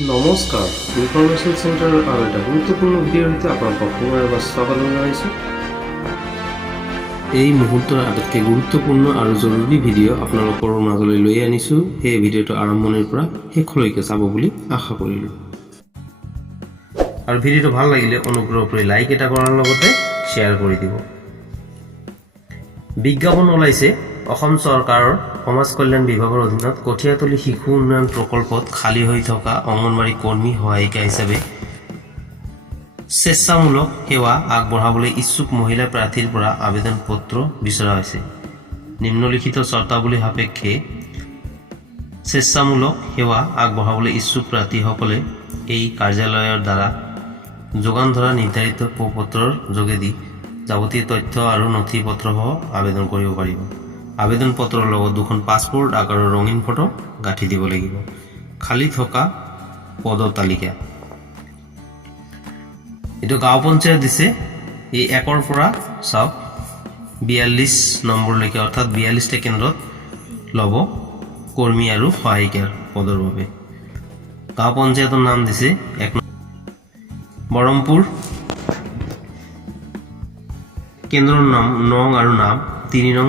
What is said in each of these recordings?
নমস্কাৰ, ইনফৰমেশ্যন চেণ্টাৰৰ আৰু এটা গুৰুত্বপূৰ্ণ ভিডিঅ'ৰ সৈতে আপোনালোকক পুনৰবাৰ স্বাগতম জনাইছোঁ। এই মুহূৰ্তৰ আটাইতকৈ গুৰুত্বপূৰ্ণ আৰু জৰুৰী ভিডিঅ' আপোনালোকৰ মাজলৈ লৈ আনিছোঁ। সেই ভিডিঅ'টো আৰম্ভণিৰ পৰা শেষলৈকে চাব বুলি আশা কৰিলোঁ। আৰু ভিডিঅ'টো ভাল লাগিলে অনুগ্ৰহ কৰি লাইক এটা কৰাৰ লগতে শ্বেয়াৰ কৰি দিব। বিজ্ঞাপন ওলাইছে অসম চৰকাৰৰ সমাজ কল্যাণ বিভাগৰ অধীনত কঠীয়াতলী শিশু উন্নয়ন প্ৰকল্পত খালী হৈ থকা অংগনবাড়ী কৰ্মী সহায়িকা হিচাপে স্বেচ্ছামূলক সেৱা আগবঢ়াবলৈ ইচ্ছুক মহিলা প্ৰাৰ্থীৰ পৰা আবেদন পত্ৰ বিচৰা হৈছে। নিম্নলিখিত চৰ্তাৱলী সাপেক্ষে স্বেচ্ছামূলক সেৱা আগবঢ়াবলৈ ইচ্ছুক প্ৰাৰ্থীসকলে এই কাৰ্যালয়ৰ দ্বাৰা যোগান ধৰা নিৰ্ধাৰিত প্ৰপত্ৰৰ যোগেদি যাৱতীয় তথ্য আৰু নথি পত্ৰসহ আবেদন কৰিব পাৰিব। আবেদন পত্ৰৰ লগত দুখন পাছপোৰ্ট আকাৰৰ ৰঙীন ফটো গাঁঠি দিব লাগিব। খালী থকা পদৰ তালিকা এইটো গাঁও পঞ্চায়ত দিছে। এই 1ৰ পৰা চাওক 42 নম্বৰলৈকে, অৰ্থাৎ 42টা কেন্দ্ৰত ল'ব কৰ্মী আৰু সহায়িকাৰ পদৰ বাবে। গাঁও পঞ্চায়তৰ নাম দিছে 1 বৰমপুৰ, কেন্দ্ৰৰ নাম নং আৰু নাম 3 নং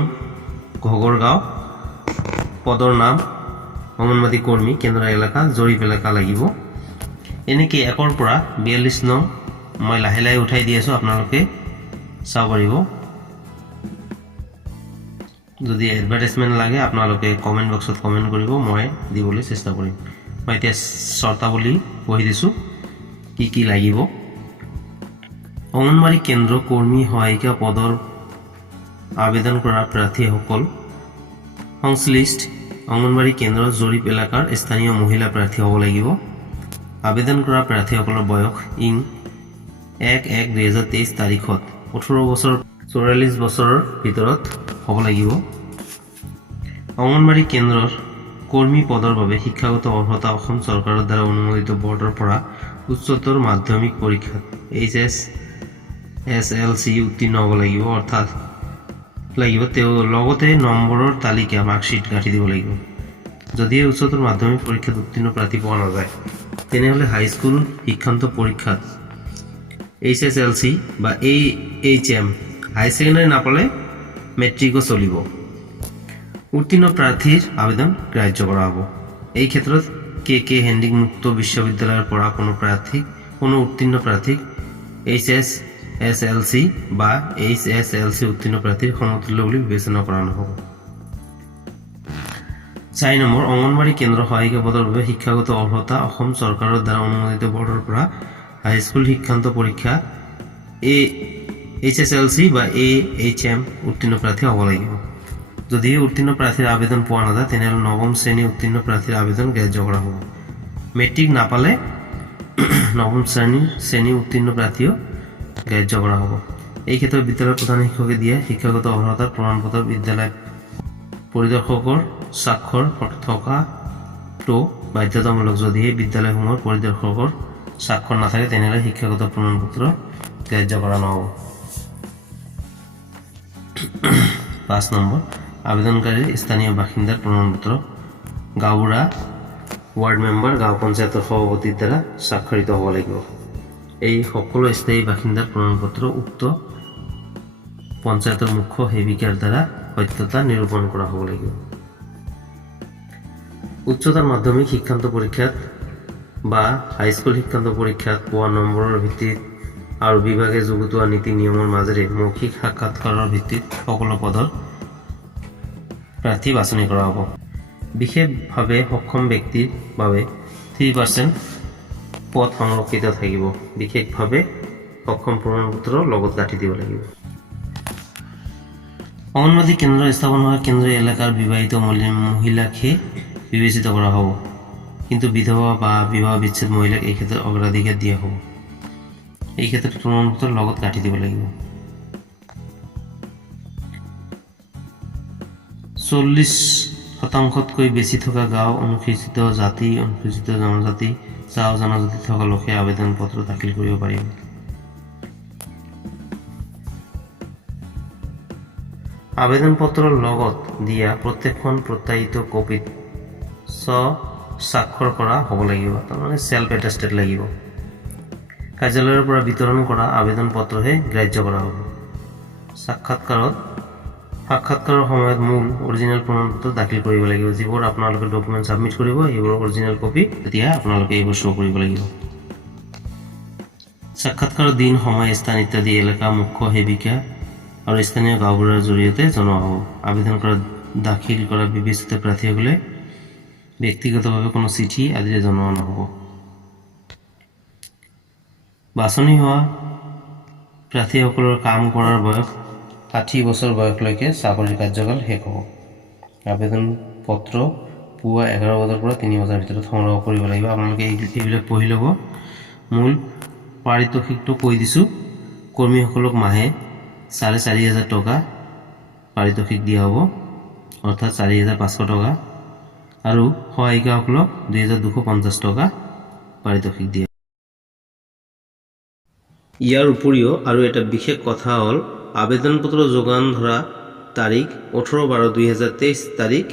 ঘগৰগাঁও, পদৰ নাম অংগনবাড়ী কৰ্মী, কেন্দ্ৰ এলেকা জৰীপ এলেকা লাগিব। এনেকৈ 1ৰ পৰা 42 নং মই লাহে লাহে উঠাই দি আছোঁ, আপোনালোকে চাব পাৰিব। যদি এডভাৰটাইজমেণ্ট লাগে আপোনালোকে কমেণ্ট বক্সত কমেণ্ট কৰিব, মই দিবলৈ চেষ্টা কৰিম। মই এতিয়া চৰ্তাৱলী পঢ়ি দিছোঁ কি কি লাগিব। অংগনবাড়ী কেন্দ্ৰ কৰ্মী সহায়িকা পদৰ আবেদন কৰা প্ৰাৰ্থীসকল সংশ্লিষ্ট অংগনবাড়ী কেন্দ্ৰৰ জৰীপ এলেকাৰ স্থানীয় মহিলা প্ৰাৰ্থী হ'ব লাগিব। আবেদন কৰা প্ৰাৰ্থীসকলৰ বয়স 1/1/2023 তাৰিখত 18 বছৰ 44 বছৰৰ ভিতৰত হ'ব লাগিব। অংগনবাড়ী কেন্দ্ৰৰ কৰ্মী পদৰ বাবে শিক্ষাগত অৰ্হতা অসম চৰকাৰৰ দ্বাৰা অনুমোদিত বৰ্ডৰ পৰা উচ্চতৰ মাধ্যমিক পৰীক্ষাত HSLC উত্তীৰ্ণ হ'ব লাগিব, অৰ্থাৎ তেওঁ লগতে নম্বৰৰ তালিকা মাৰ্কশ্বিট গাঁঠি দিব লাগিব। যদিহে উচ্চতৰ মাধ্যমিক পৰীক্ষাত উত্তীৰ্ণ প্ৰাৰ্থী পোৱা নাযায় তেনেহ'লে হাইস্কুল শিক্ষান্ত পৰীক্ষাত HSLC বা AHM হায়াৰ ছেকেণ্ডাৰী নাপালে মেট্ৰিকো চলিব। উত্তীৰ্ণ প্ৰাৰ্থীৰ আবেদন গ্ৰাহ্য কৰা হ'ব। এই ক্ষেত্ৰত KK হেণ্ডিং মুক্ত বিশ্ববিদ্যালয়ৰ পৰা কোনো উত্তীৰ্ণ প্ৰাৰ্থীক HSLC বা HSLC উত্তীৰ্ণ প্ৰাৰ্থীৰ সমতুল্য বুলি বিবেচনা কৰা নহ'ব। 4 নম্বৰ, অংগনবাড়ী কেন্দ্ৰ সহায়িকা পদৰ বাবে শিক্ষাগত অৰ্হতা অসম চৰকাৰৰ দ্বাৰা অনুমোদিত বৰ্ডৰ পৰা হাইস্কুল শিক্ষান্ত পৰীক্ষা HSLC বা AHM উত্তীৰ্ণ প্ৰাৰ্থী হ'ব লাগিব। যদিহে উত্তীৰ্ণ প্ৰাৰ্থীৰ আবেদন পোৱা নাযায় তেনেহ'লে 9ম শ্ৰেণী উত্তীৰ্ণ প্ৰাৰ্থীৰ আবেদন গ্ৰাহ্য কৰা হ'ব। মেট্ৰিক নাপালে 9ম শ্ৰেণী উত্তীৰ্ণ প্ৰাৰ্থীও গ্ৰাহ্য কৰা হ'ব। এই ক্ষেত্ৰত বিদ্যালয়ৰ প্ৰধান শিক্ষকে দিয়া শিক্ষাগত অৰ্হতাৰ প্ৰমাণপত্ৰ বিদ্যালয় পৰিদৰ্শকৰ স্বাক্ষৰ থকাটো বাধ্যতামূলক। যদিহে বিদ্যালয়সমূহৰ পৰিদৰ্শকৰ স্বাক্ষৰ নাথাকে তেনেহ'লে শিক্ষাগত প্ৰমাণপত্ৰ গ্ৰাহ্য কৰা নহ'ব। 5 নম্বৰ, আবেদনকাৰীৰ স্থানীয় বাসিন্দাৰ প্ৰমাণপত্ৰ গাঁওবুঢ়া, ৱাৰ্ড মেম্বাৰ, গাঁও পঞ্চায়তৰ সভাপতিৰ দ্বাৰা স্বাক্ষৰিত হ'ব লাগিব। এই সকলো স্থায়ী বাসিন্দাৰ প্ৰমাণপত্ৰ উক্ত পঞ্চায়তৰ মুখ্য সেৱিকাৰ দ্বাৰা সত্যতা নিৰূপণ কৰা হ'ব লাগিব। উচ্চতৰ মাধ্যমিক শিক্ষান্ত পৰীক্ষাত বা হাইস্কুল শিক্ষান্ত পৰীক্ষাত পোৱা নম্বৰৰ ভিত্তিত আৰু বিভাগে যুগুতোৱা নীতি নিয়মৰ মাজেৰে মৌখিক সাক্ষাৎকাৰৰ ভিত্তিত সকলো পদৰ প্ৰাৰ্থী বাছনি কৰা হ'ব। বিশেষভাৱে সক্ষম ব্যক্তিৰ বাবে 3% পদ সংৰক্ষিত থাকিব। বিশেষভাৱে সক্ষম প্ৰমাণপত্ৰ লগত গাঁঠি দিব লাগিব। অংগনবাড়ী কেন্দ্ৰ স্থাপন হোৱা কেন্দ্ৰীয় এলেকাৰ বিবাহিত মহিলাকহে বিবেচিত কৰা হ'ব, কিন্তু বিধৱা বা বিবাহ বিচ্ছেদ মহিলাক এই ক্ষেত্ৰত অগ্ৰাধিকাৰ দিয়া হ'ব। এই ক্ষেত্ৰত প্ৰমাণপত্ৰ লগত গাঁঠি দিব লাগিব। 40%তকৈ বেছি থকা গাঁও, অনুসূচিত জাতি, অনুসূচিত জনজাতি, চাহ জনজাতি থকা লোকে আবেদন পত্ৰ দাখিল কৰিব পাৰিব। আবেদন পত্ৰৰ লগত দিয়া প্ৰত্যেকখন প্ৰত্যায়িত কপিত স্বাক্ষৰ কৰা হ'ব লাগিব, তাৰমানে সেলফ এটেস্টেড লাগিব। কাৰ্যালয়ৰ পৰা বিতৰণ কৰা আবেদন পত্ৰহে গ্ৰাহ্য কৰা হ'ব। সাক্ষাৎকাৰৰ সময়ত মূল অৰিজিনেল প্ৰমাণপত্ৰ দাখিল কৰিব লাগিব। যিবোৰ আপোনালোকে ডকুমেণ্ট ছাবমিট কৰিব এইবোৰ অৰিজিনেল কপি, তেতিয়া আপোনালোকে এইবোৰ শ্ব' কৰিব লাগিব। সাক্ষাৎকাৰৰ দিন, সময়, স্থান ইত্যাদি এলেকা মুখ্য সেৱিকা আৰু স্থানীয় গাঁওবুঢ়াৰ জৰিয়তে জনোৱা হ'ব। আবেদন দাখিল কৰা বিবেচিত প্ৰাৰ্থীসকলে ব্যক্তিগতভাৱে কোনো চিঠি আদিৰে জনোৱা নহ'ব। বাছনি হোৱা প্ৰাৰ্থীসকলৰ কাম কৰাৰ বয়স 60 বছৰ বয়সলৈকে চাকৰিৰ কাৰ্যকাল শেষ হ'ব। আবেদন পত্ৰ পুৱা 11 বজাৰ পৰা 3 বজাৰ ভিতৰত সংগ্ৰহ কৰিব লাগিব। আপোনালোকে এইবিলাক পঢ়ি ল'ব। মূল পাৰিতোষিকটো কৈ দিছোঁ। কৰ্মীসকলক মাহে 4,500 টকা পাৰিতোষিক দিয়া হ'ব, অৰ্থাৎ 4,500 টকা, আৰু সহায়িকাসকলক 2,250 টকা পাৰিতোষিক দিয়া। ইয়াৰ উপৰিও আৰু এটা বিশেষ কথা হ'ল, আবেদন পত্ৰ যোগান ধৰা তাৰিখ 18/12/2023 তাৰিখ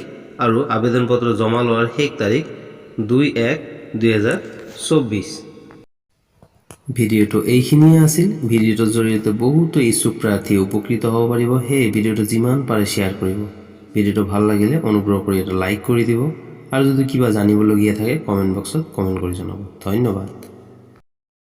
আৰু আবেদন পত্ৰ জমা লোৱাৰ শেষ তাৰিখ 2/1/2024। ভিডিঅ'টো এইখিনিয়ে আছিল। ভিডিঅ'টোৰ জৰিয়তে বহুতো ইচ্ছুক প্ৰাৰ্থী উপকৃত হ'ব পাৰিব। সেয়ে ভিডিঅ'টো যিমান পাৰে শ্বেয়াৰ কৰিব। ভিডিঅ'টো ভাল লাগিলে অনুগ্ৰহ কৰি এটা লাইক কৰি দিব, আৰু যদি কিবা জানিবলগীয়া থাকে কমেণ্ট বক্সত কমেণ্ট কৰি জনাব। ধন্যবাদ।